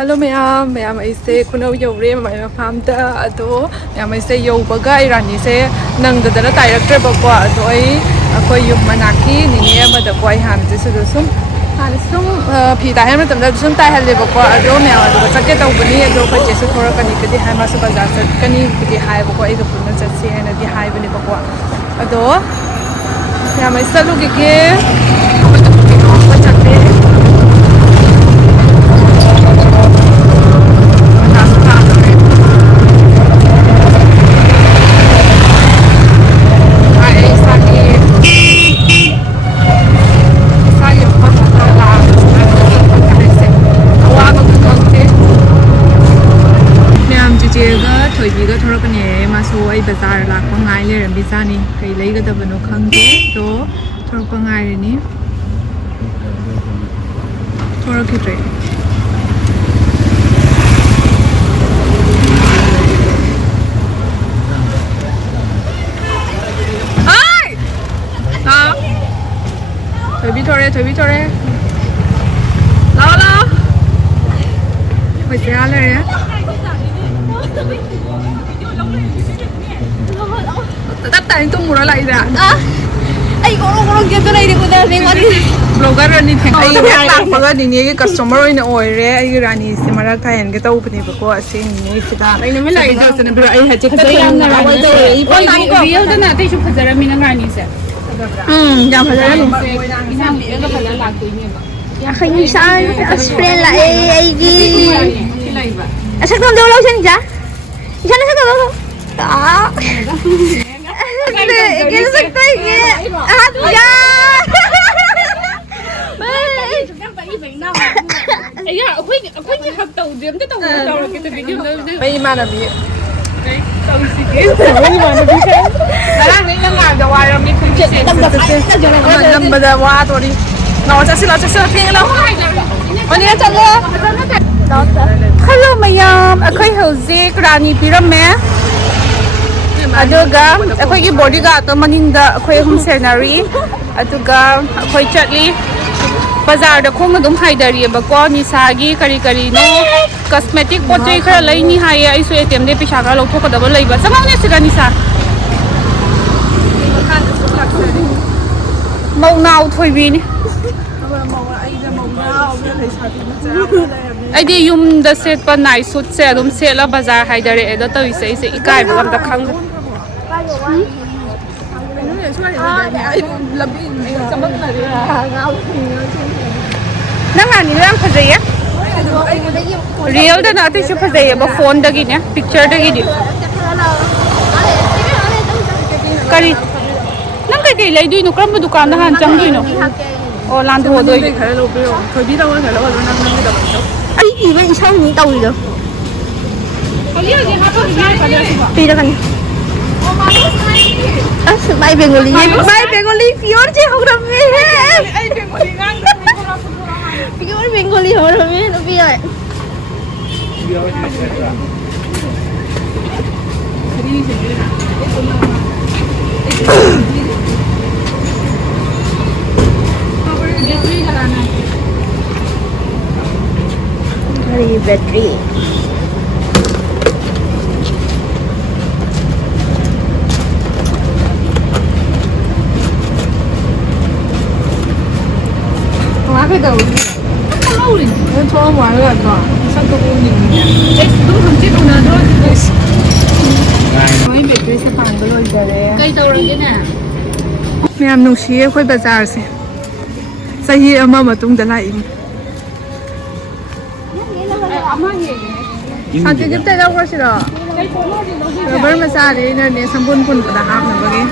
Hello ma'am I say kuno yore my farm da ado ma'am I say yo baga irani say nang da na director ba ko ado ai akoi yum manaki ni ne ma da koi han ji su sum han sum phi ta hem tam da sum ta hal le ba ko ado ma'am ado sa ke ta bani ado ko je su thora kani ke di hai ma su bazar sa kani ke di hai ba ko ai ga pun sa se na di hai bani ba ko ado ma'am I sa lu ke bazaar la ko ngai le ram bi sa ni kai lei ga da bano khang de to thor ko ngai re ni thor ki tre ai ta thoi bi thore lao lao phải xe lên đấy tất tay tung một lại ra ai có kia cái này thì người ta đi ngon đi blogger ni theng ai yak paga ni ni customer oi na oi re ai rani simara thain ke tau pani ba ko ase ni sida ai na me lai da sana bira ai ha che ta yam na ra da oi real da na te shu phajara mi na ngani se yam phajara ni ina mi ga phajara la ko ni ba ya khani san spray la ai gi lai ba asa tom do lo sen ja sana sa do đó cái sắc tay kia hát ra ấy à quay cái học tàu điểm cái tàu là cái tàu video đó bây mà là bị tàu gì cái bây mà là bị cái đang đi đang làm đâu ai mình không chuyện đâm bây giờ qua tôi đi nó chắc sẽ thiên lâuวันนี้จังเลยฮัลโหลมายามเคยเห็นซีกรานีพิรามะaduga akoy gi bodyguard to maninda akoy home scenery aduga akoy chatli bazar da khong dum haidari ba ko Nisha gi kari no cosmetic potri khara lai ni hai ai su ATM de pisa ka lo thok da ba lai ba samang ne sira Nisha mau nau thoi bi ni ai di yum da set pa nai suit se dum se la bazar haidari e da tawi se ikai ba kam da khang nang ani lang phajai ya real da na te shu phajai ba phone da gi ne picture da gi di kari nang kai lai dui no kram dukan da han chang dui no o lan tho doi khare lo pe thoi bi da wa khare lo nang nang da ba ai gì vậy sao nhỉ tàu gì đâu đi ra cần sự bay về ngồi phiếu chứ không được về phiếu về ngồi lý hồi rồi nó đi rồi battery cái đầu nó lâu rồi nó cho ngoài rồi cả sao tôi nhìn đấy đúng không chứ không nào thôi nói việc cái sẽ phản cái lôi giờ đấy cây tàu rồi chứ nè mẹ nung xí khơi bazar se sahi ama matung da lai sao chứ giúp tay đâu có gì đó rồi mà xa đi nên sambun pun pada hap na bagi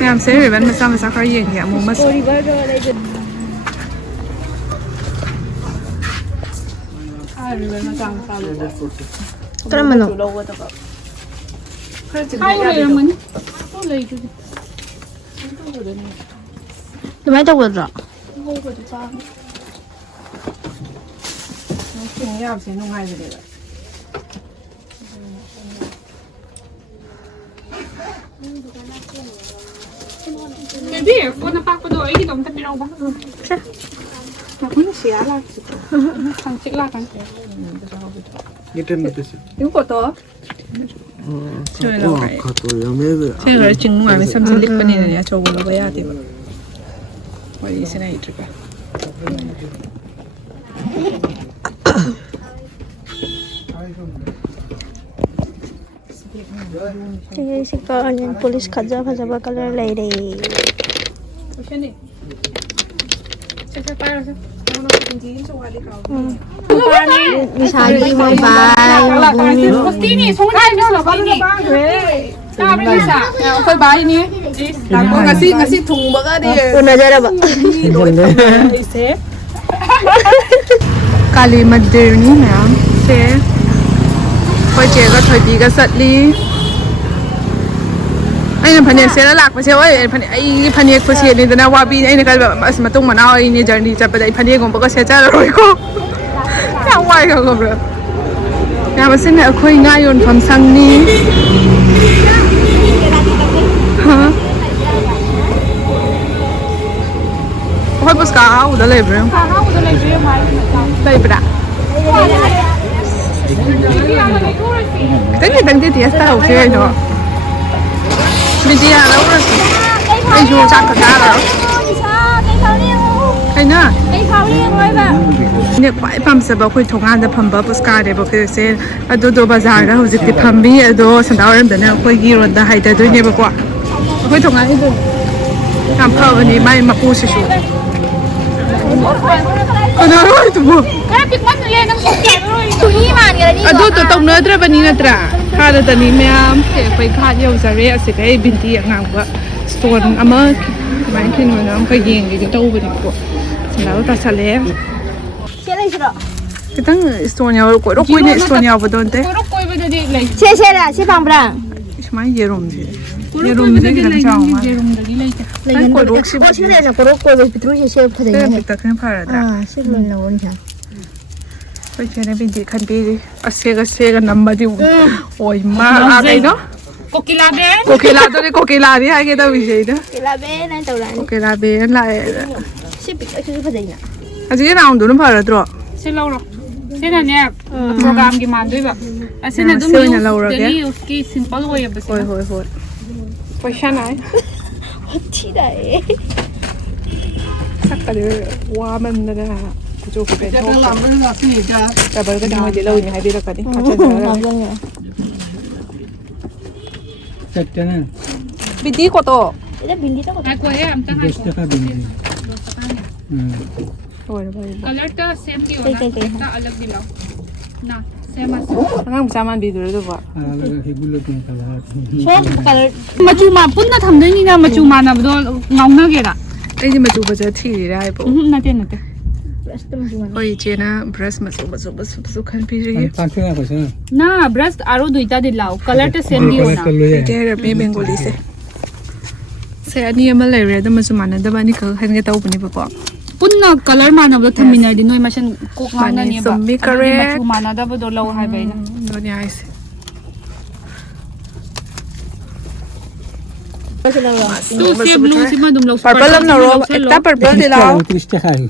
mẹ sẽ rồi vẫn mà sao khơi gì nhỉ mua mất Terima kasih. Mấy đâu rồi? Baby, kung napak pa doon, ay kitong tapi raw ba? 시야라. 상식라간. 이때는 어땠어? 이거 더. 가또 제가 지금 마음에 삼슬릭 거니는 저걸로 봐야 돼. 어디 있으나 이쪽에. Sige, ko yung police kadya ba color lady. 오션이. 제가 따라서. Nisha đi môi bài. Bustini, 송라이는 bustini. Sabi Nisha. Phải bài nhé. Có ngasi thùng bữa đi. Una jara ba. Kali Mandir ni ma'am. Se. Khoi che ga thoi bi ga sat li. Ai na phane se la lak pa se oi phane ai phane ko se ni dana wa bi ai na ka as matung manao ai ni journey chat pa dai phane gom ba ka se cha roi ko. Chang wai ka ko bro. Ya ma sin na khoi nga yon pham sang ni. Ha. Khoi bus ka au da le bro. Đây bra. Cái gì đang đi thì sao chơi nữa? Bây giờ đâu rồi? Anh chú chắc cả đó. Cái nữa? Cây khao liên rồi bà. Nhật bãi phàm sẽ bảo khơi thùng ăn được phàm bắp scar để bảo khơi sẽ ở đó bazaar đó hồi thì phàm bi ở đó sản đạo em đến là khơi ghi rồi đã hay tới nhẹ bạc quá. Khơi thùng ăn đi. Làm phở ở đây mai mà pu sẽ xuống. Ano ito mo? Kaya pikman nila ng pagkaroy. Tuhiman ka rin. Ado to tong na tra bani na tra. Kada tani ma'am ke koi kha yo zare ase kai binti angang ba store ama mai kin mo nam ka yeng ge to bu ni ko. Sala ta sale. Xe này rồi. Kitang store nya ko ro koi ne store nya ba don te. Puro koy ba dadi like. Xe ra, xe bằng bra. Isma yerum ji. Puro Yerum koy ba ji dadi kan like. chao ma. Jerum dadi like. Ai ko ro si ba. Xe này là có cô với Petru xe phải Te đấy. pita kan phara da. Xe lên là ổn chả. Koi chene binti kan bi ase ga number di. Oi ma a gai no. Kokila ben. Kokila di hai ke da vi sei da. Cái là bé này tàu lại. Kokila be lai. Xe bị cái phải đấy nè. Aji na undun phara dro. Sila ro. Sina niya program gi mandoy ba. Asina dum Sila na laura dali uski simple way ba Hoi sila. hoi hoi. Pwesa na. Chị đấy. Sakka de wa man na na kujo ko be. làm cái là cái gì cha? Ta bar ka di mo di law ni hai bi ra ka di. Làm luôn rồi. Chắc chắn. Binti ko to. Cái đó bình đi đó. Ay ko am ta hay ko. Basta ka din. Hoi na ba. Color ta same di Kay, kay, kay. ona. Ta alag dilaw. Na, same as. Nang saman bi dur do ba. Higulot ng kalat. Số color. Machuma punna thamdani na machuma na bdo ngauna gera. Ai di ma chu ba ja thi ri ra ai bo. Nate nate. Basta mo siya. Oi che na brush ma su khan pi ri. Pancho na kasi. Na brush aro duita dilaw. Color ta same di ona. Ke ra me bengali se. Se ani ama lai re da ma su mana da ba ni ka han ga taw bu ni ba ko. Punna color mana bdo thamina di noi masan kok ngauna ni ba. Summi correct. Machuma na da bdo law hai bai na. Do ni ai se. Basta lang. Tu se blue si ma dum law. Purple lam na ro. Ekta purple di law. Triste kayo.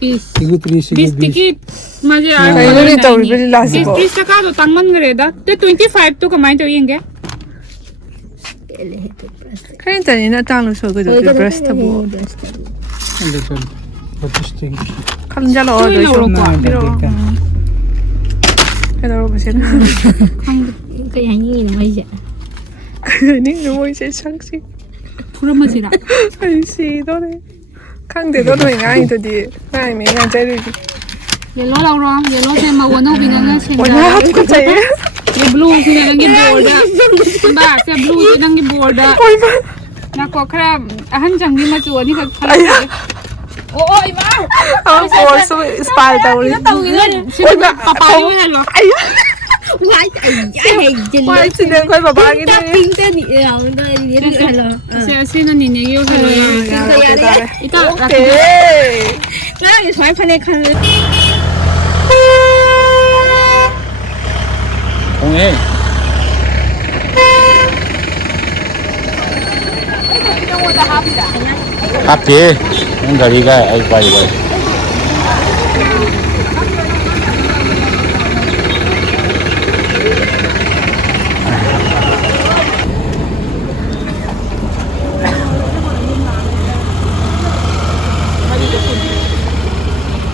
Is. Sigo triste. Bis ticket maje aro. Ai no ni taw ri la si Is ko. 30 taka do tangon gre da. Te 25 to kamai to yenge. Kain ta ni na tang lu so ga do brush ta bo. Ano to? Triste. Kan ja lo do so. Pero. Cái đâu mà xem Cái hành như là mấy vậy. Ni no sẽ sang si. Pura masira. Ai si đó đấy. Khang de do no ngai to di. Ngai me ngai chai ri. Yellow law ro. Yellow se ma wono binanga Wa chenga. na ko chai. Ye blue si nangi borda. Ba se blue si nangi borda. Oi ma. Na ko khara ahan jangi ma chu ani ka khala. Oi ma. Ang for so spy ta ri. Tau gi si papa ni hello. Ai. Quái tại hay gì. Wai si de ko ba ba gi Ta ni. pin tên đi nào đây đi đi hello. Se si na ni ne yo hello. Ita Okay. Nó cái xoáy phải lên khăn. Không nghe. Happy. Ang galing ka ay bye bye.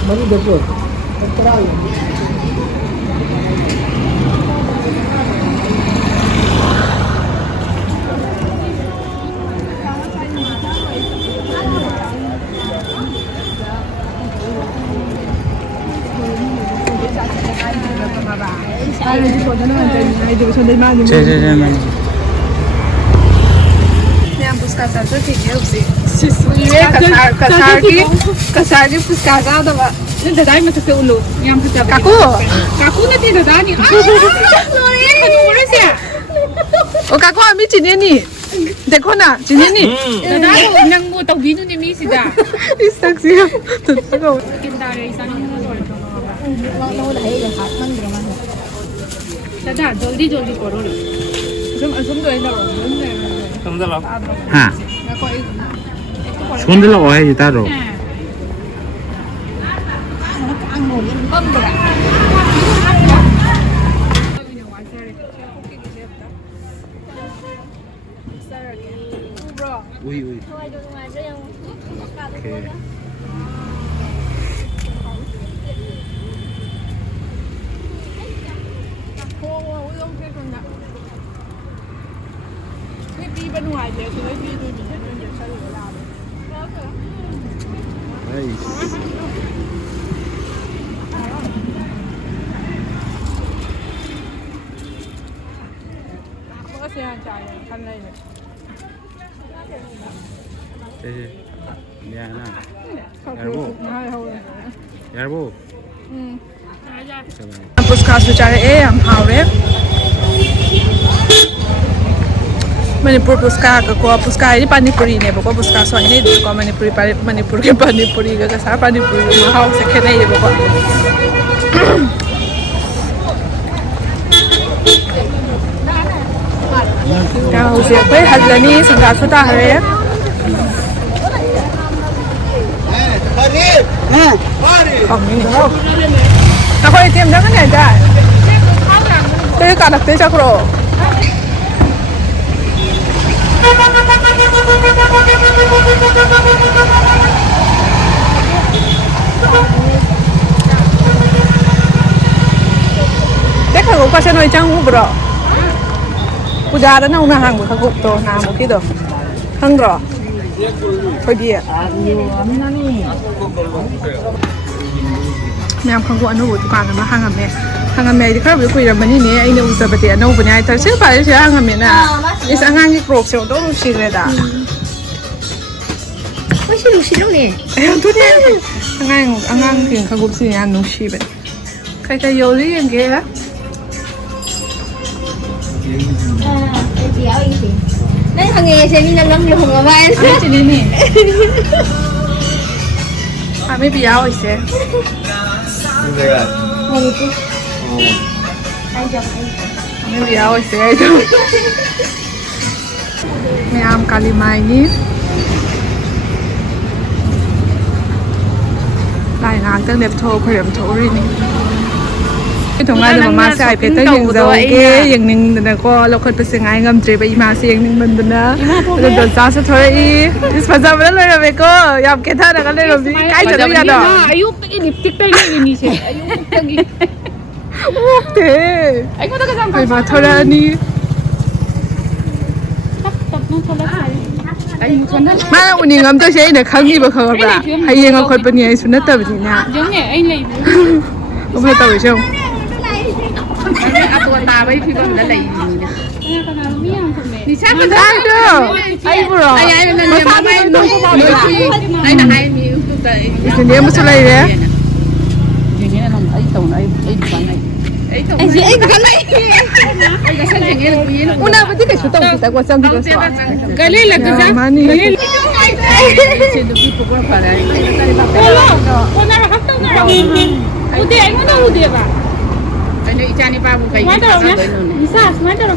Mari dapat. Try. Yang pusaka satu tiga opsi. Ini kasar pusaka ada apa? Ini dadai mata ke ulu yang kita kaku nanti dadai ni Oh kaku ambil cini ni. Dekho na cini ni. dadai nang mo tau gino ni mi sida Isaksi. Totoo. thengnare isan दादा जल्दी जल्दी करो रे हाँ 손들러 와야지 따로 우이 오케이 đi bên ngoài thì tôi đi tôi nhìn thấy nhiều sao được làm có xe chạy thanh này này 얇어 Puskas bicara am haure Manipur puska ko puska ini panipuri ne boko puska so ini ko manipuri ke panipuri ga kasar panipuri mahau se khene ye boko Kau siapa hadlani sangka suta hari ya Kami dah Aku item dah kan ada Tapi kadang tu cakro Thế khẩu qua xe nói chăng hú bro Cô ra đó nông hàng của khẩu cục tổ hàng một cái đồ Hăng rõ Thôi gì ạ Mẹ em không có anh hữu toàn là hàng hàng mẹ thì khác với quỷ là mình như anh đâu giờ bật tiền đâu bên này thật sự phải chứ hàng mẹ nè đi sang hàng cái cột xấu đó xì lên đã Ôi xì xì đâu nè em tốt đấy hàng thì khẩu cục xì ăn nung xì vậy cái dầu lý anh kia á Nên thằng nghề sẽ đi làm lắm được mà bạn chị đi nè mấy bị áo sẽ mấy bị áo sẽ itu mấy am kalima ini lại ngang tương đẹp thô khỏe thô rồi nè cái thằng anh mà mà sai phải tới những giờ cái những những đứa có lúc khởi sự ngay ngâm chơi với mà xem những mình bên đó rồi đợt sau sẽ thôi đi bây giờ vẫn lên rồi cô làm cái thằng này lên rồi cái giờ nó ra đó ayuk ini tiktok ini sih ayuk lagi thế anh có cái gì phải vào thôi ra đi tập nó thôi là anh muốn nói mà ông nhìn ngâm tôi sẽ để khăng đi vào khờ bà hay yên ngọc khởi bên nhà xuống đất tập gì nha giống như anh này không phải tập khôngตัวตาไว้ที่มันอะไรนี่ใช่ไหม ai đâu ai bro ai ai mình làm mà ai nó có bao nhiêu ai là ai nhiều tụi tây thì nếu mà số này đấy như thế là nó ấy tàu này ấy cái này ấy tàu này ấy cái này ấy cái này cái này una vez que yo tengo que estar guardando eso cái này là cái gì cái này trên được cái cục phải đấy con nào hấp tao nào udah anh muốn đâu udah bà anh ấy cha đi ba một cái gì đó rồi Nisha smile đâu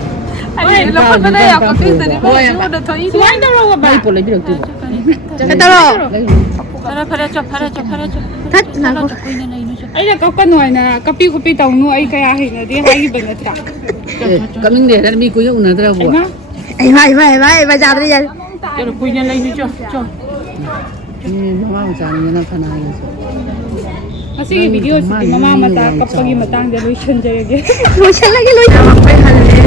ôi nó không có đây à có cái gì đấy mà được thôi smile đâu bà Cái tao rồi 팔아줘 Thất nào ꯑꯩꯅ ꯀꯞꯀꯅꯨ ꯍꯥꯏꯅ ꯀꯞꯄꯤ ꯈꯣꯠꯄꯤ ꯇꯧꯅꯨ ꯑꯩ ꯀꯌꯥ ꯍꯩꯅꯗꯦ ꯍꯥꯏꯈꯤꯕ ꯅꯠꯇ꯭ꯔꯥ ꯀꯞꯅꯤꯡꯗꯦ ꯃꯤ ꯀꯨꯏꯅ ꯎꯅꯗ꯭ꯔꯕꯣ Vai ra đây rồi. ꯆꯠꯂꯣ ꯀꯨꯏꯅ ꯂꯩꯁꯤ ꯆꯣ ꯃꯃꯥ ꯃꯆꯥꯅꯤꯅ ꯈꯟꯅꯔꯁꯨ ꯉꯁꯤꯒꯤ ꯚꯤꯗꯤꯑꯣꯁꯤꯗꯤ ꯃꯃꯥ ꯃꯆꯥ ꯀꯞꯄꯒꯤ ꯃꯇꯥꯡꯗ ꯂꯣꯏꯁꯤꯟꯖꯔꯒꯦ Lối chân lại cái lối.